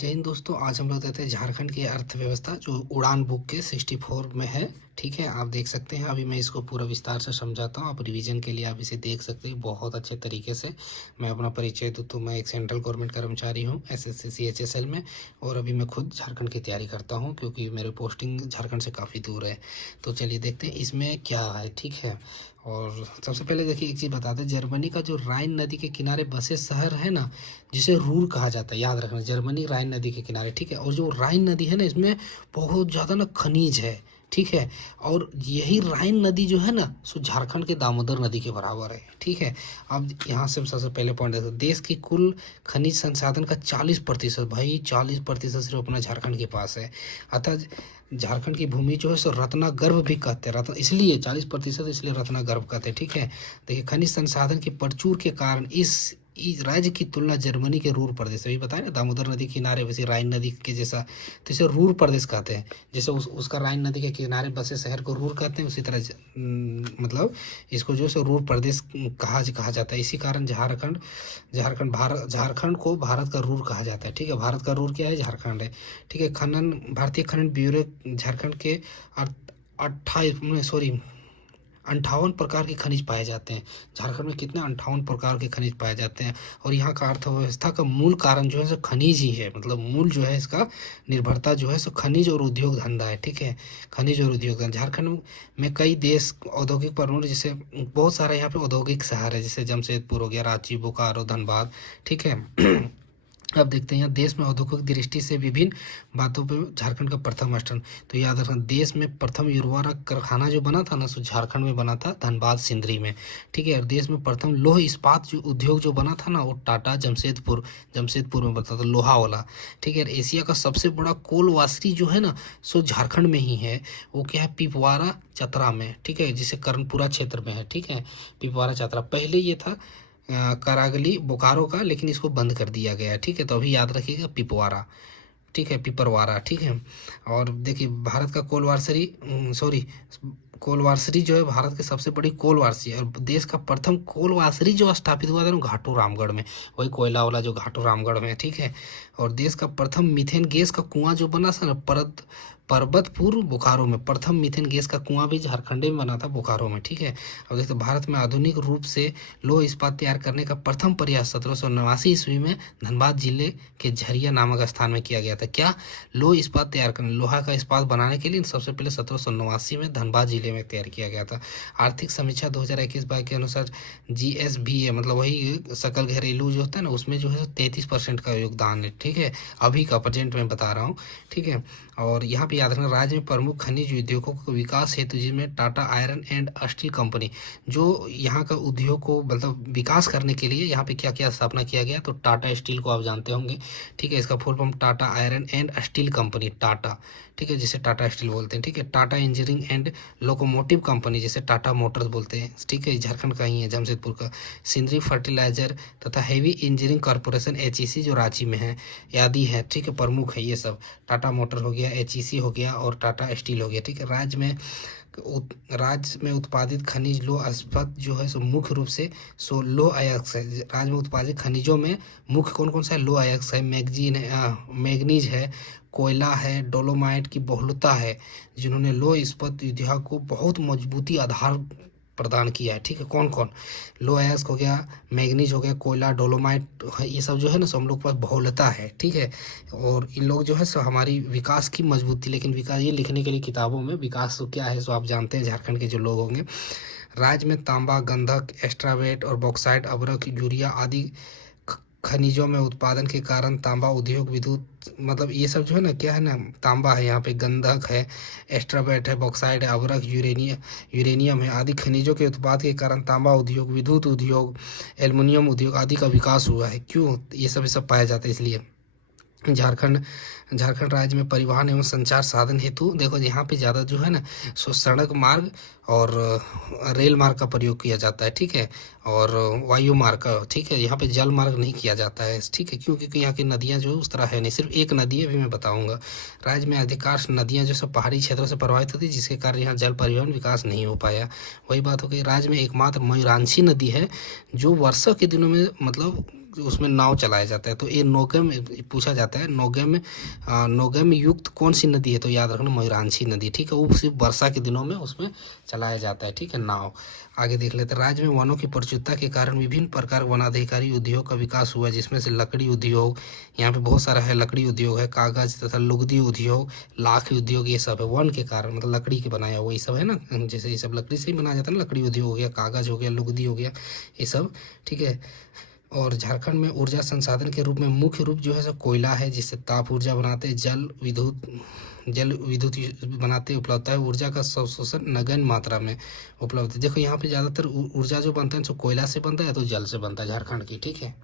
जय हिंद दोस्तों। आज हम लोग देखते हैं झारखंड की अर्थव्यवस्था जो उड़ान बुक के 64 में है। ठीक है, आप देख सकते हैं। अभी मैं इसको पूरा विस्तार से समझाता हूँ। आप रिवीजन के लिए आप इसे देख सकते हैं बहुत अच्छे तरीके से। मैं अपना परिचय दूँ तो मैं एक सेंट्रल गवर्नमेंट कर्मचारी हूँ एसएससी सीएचएसएल में, और अभी मैं खुद झारखंड की तैयारी करता हूँ क्योंकि मेरी पोस्टिंग झारखंड से काफ़ी दूर है। तो चलिए देखते हैं इसमें क्या है। ठीक है, और सबसे पहले देखिए एक चीज़ बताते हैं। जर्मनी का जो राइन नदी के किनारे बसे शहर है ना, जिसे रूर कहा जाता है, याद रखना, जर्मनी राइन नदी के किनारे। ठीक है, और जो राइन नदी है ना, इसमें बहुत ज़्यादा ना खनिज है। ठीक है, और यही राइन नदी जो है ना, सो झारखंड के दामोदर नदी के बराबर है। ठीक है, अब यहाँ से सबसे पहले पॉइंट देखो, देश की कुल खनिज संसाधन का 40%, भाई 40% सिर्फ अपना झारखंड के पास है। अतः झारखंड की भूमि जो है सो रत्ना गर्भ भी कहते हैं। रत्न इसलिए 40%, इसलिए रत्ना गर्भ कहते हैं। ठीक है, देखिए खनिज संसाधन के प्रचुर के कारण इस राज्य की तुलना जर्मनी के रूर प्रदेश, अभी बताया ना, दामोदर नदी के किनारे वैसे राइन नदी के जैसा, तो इसे रूर प्रदेश कहते हैं। जैसे उसका राइन नदी के किनारे बसे शहर को रूर कहते हैं, उसी तरह मतलब इसको जो है सो रूर प्रदेश कहा जाता है। इसी कारण झारखंड को भारत का रूर कहा जाता है। ठीक है, भारत का रूर क्या है? झारखंड है। ठीक है, भारतीय खनन ब्यूरो झारखंड के 58 प्रकार के खनिज पाए जाते हैं। झारखंड में कितने? 58 प्रकार के खनिज पाए जाते हैं। और यहाँ का अर्थव्यवस्था का मूल कारण जो है सो खनिज ही है। मतलब मूल जो है इसका निर्भरता जो है सो खनिज और उद्योग धंधा है। ठीक है, खनिज और उद्योग धंधा। झारखंड में कई देश औद्योगिक प्रमुख, जैसे बहुत सारे यहाँ पे औद्योगिक शहर है, जैसे जमशेदपुर हो गया, रांची, बोकारो, धनबाद। ठीक है अब देखते हैं यहाँ देश में औद्योगिक दृष्टि से विभिन्न बातों पे झारखंड का प्रथम स्थान। तो याद रखना, देश में प्रथम उर्वरक कारखाना जो बना था ना, सो झारखंड में बना था, धनबाद सिंदरी में। ठीक है, और देश में प्रथम लौह इस्पात जो उद्योग जो बना था ना, वो टाटा जमशेदपुर में बना था, लोहा वाला। ठीक है, एशिया का सबसे बड़ा कोल वासरी जो है ना, सो झारखंड में ही है। वो क्या है? पिपवारा चतरा में। ठीक है, जिसे कर्णपुरा क्षेत्र में है। ठीक है, पिपवारा चतरा पहले ये था करागली बोकारो का, लेकिन इसको बंद कर दिया गया है। ठीक है, तो अभी याद रखिएगा पिपवारा। ठीक है, पिपरवारा। ठीक है, और देखिए भारत का कोलवारसरी जो है भारत की सबसे बड़ी कोलवारसी है। और देश का प्रथम कोलवारसरी जो स्थापित हुआ था ना, घाटू रामगढ़ में, वही कोयला वाला जो घाटू रामगढ़ में है। ठीक है, और देश का प्रथम मीथेन गैस का कुआं जो बना था ना, पर्वतपुर बोकारो में, प्रथम मीथेन गैस का कुआं भी झारखंड में बना था, बोकारो में। ठीक है, अब देखते भारत में आधुनिक रूप से लौह इस्पात तैयार करने का प्रथम प्रयास 1789 ईस्वी में धनबाद जिले के झरिया नामक स्थान में किया गया था। क्या? लौह इस्पात तैयार करने, लोहा का इस्पात बनाने के लिए सबसे पहले 1789 में धनबाद जिले में तैयार किया गया था। आर्थिक समीक्षा 2021-22 के अनुसार जीएसबीए, मतलब वही सकल घरेलू जो होता है ना, उसमें जो है 33% का योगदान है। ठीक है, अभी का प्रेजेंट में बता रहा हूँ। ठीक है, और यहाँ पे याद रखना, राज्य में प्रमुख खनिज उद्योगों को विकास हेतु, जिसमें Tata iron and steel company, जो यहाँ का उद्योग को मतलब विकास करने के लिए यहाँ पे क्या क्या स्थापना किया गया, तो टाटा स्टील को आप जानते होंगे। ठीक है, इसका full form Tata iron and steel company, Tata. ठीक है, जिसे टाटा स्टील बोलते हैं। ठीक है, Tata engineering and locomotive company, जिसे टाटा मोटर्स बोलते हैं। ठीक है, झारखंड का ही है, जमशेदपुर का। सिंदरी फर्टिलाइजर तथा हेवी इंजीनियरिंग कॉरपोरेशन एचईसी, जो रांची में है, आदि है। ठीक है, प्रमुख है ये सब। टाटा मोटर हो गया, एचईसी हो गया, और टाटा स्टील हो गया। ठीक है, राज्य में उत्पादित खनिज लौह इस्पात जो है सो मुख्य रूप से लौह अयस्क है। राज्य में उत्पादित खनिजों में मुख्य कौन कौन सा है? लौह अयस्क है, मैग्नीज है, कोयला है, डोलोमाइट की बहुलता है, जिन्होंने लौह इस्पात उद्योग को बहुत मजबूती आधार प्रदान किया है। ठीक है, कौन कौन? लौह अयस्क हो गया, मैग्नीज हो गया, कोयला, डोलोमाइट, ये सब जो है ना, सो हम लोग के पास बहुलता है। ठीक है, और इन लोग जो है सो हमारी विकास की मजबूती, लेकिन विकास ये लिखने के लिए किताबों में विकास तो क्या है, सो आप जानते हैं झारखंड के जो लोग होंगे। राज्य में तांबा, गंधक, एस्ट्रावेट और बॉक्साइट, अभ्रक, यूरिया आदि खनिजों में उत्पादन के कारण तांबा उद्योग, विद्युत, मतलब ये सब जो है ना, क्या है ना, तांबा है, यहाँ पे गंधक है, एस्ट्रावेट है, बॉक्साइड है, अभ्रक, यूरेनियम है आदि खनिजों के उत्पाद के कारण तांबा उद्योग, विद्युत उद्योग, एल्युमिनियम उद्योग आदि का विकास हुआ है। क्यों? ये सब पाया जाता है इसलिए। झारखंड राज्य में परिवहन एवं संचार साधन हेतु देखो, यहाँ पे ज़्यादा जो है ना, सो सड़क मार्ग और रेल मार्ग का प्रयोग किया जाता है। ठीक है, और वायु मार्ग का। ठीक है, यहाँ पे जल मार्ग नहीं किया जाता है। ठीक है, क्योंकि यहाँ की नदियाँ जो उस तरह है नहीं, सिर्फ एक नदी है, भी मैं बताऊँगा। राज्य में अधिकांश नदियाँ जो सब पहाड़ी क्षेत्रों से प्रभावित होती है, जिसके कारण यहाँ जल परिवहन विकास नहीं हो पाया। वही बात हो गई, राज्य में एकमात्र मयूरांशी नदी है जो वर्षा के दिनों में मतलब उसमें नाव चलाया जाता है। तो ये नौगम पूछा जाता है, नौगम युक्त कौन सी नदी है, तो याद रखना मयूरांशी नदी, ठीक है। वो सिर्फ वर्षा के दिनों में उसमें चलाया जाता है, ठीक है, नाव। आगे देख लेते हैं, राज्य में वनों की प्रचुरता के कारण विभिन्न प्रकार वनाधिकारी उद्योग का विकास हुआ, जिसमें से लकड़ी उद्योग, यहाँ पे बहुत सारा है, लकड़ी उद्योग है, कागज तथा लुगदी उद्योग, लाख उद्योग, ये सब है वन के कारण, मतलब लकड़ी के बनाया हुआ ये सब है ना, जैसे ये सब लकड़ी से ही बनाया जाता है ना, लकड़ी उद्योग हो गया, कागज हो गया, लुगदी हो गया, ये सब, ठीक है। और झारखंड में ऊर्जा संसाधन के रूप में मुख्य रूप जो है सो कोयला है, जिससे ताप ऊर्जा बनाते हैं, जल विद्युत बनाते उपलब्ध है, ऊर्जा का शोषण नगण्य मात्रा में उपलब्ध है। देखो यहाँ पे ज़्यादातर ऊर्जा जो बनता है सो कोयला से बनता है, तो जल से बनता है झारखंड की, ठीक है।